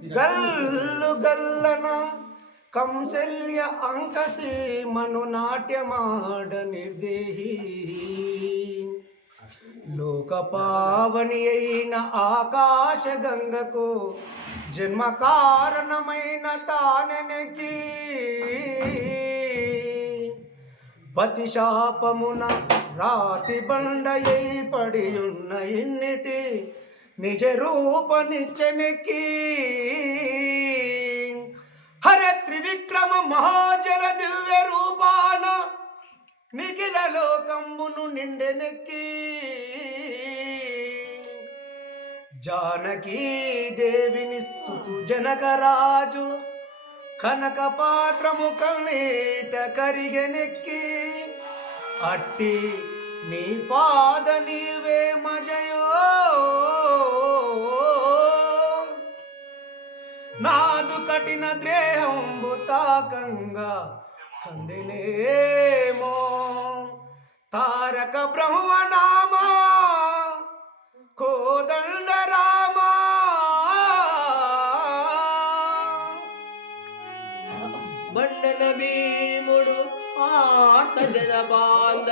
గల్లు గల్లన కంశల్య అంకసీమను నాట్యమాడని దేహి లోక పావని అయిన ఆకాశ గంగకు జన్మ కారణమైన తానెనకి. పతి శాపమున రాతి బండయై పడి ఉన్న ఇన్నిటి నిజ రూప నిచ్చనికి హర త్రివిక్రమ మహాజల దివ్య రూపాన నిఖిల లోకంబును నిండెనెక్కి. జానకీ దేవిని స్థుతు జనకరాజు కనక పాత్రము కన్నీట కరిగెనెక్కి. అట్టి నీ పాద నీవే మజ నాదు కఠిన ద్రేహంబు తాకంగా కందినేమో. తారక బ్రహ్మనామా కోదండ రామా బండన భీముడు ఆర్త జన బాంధ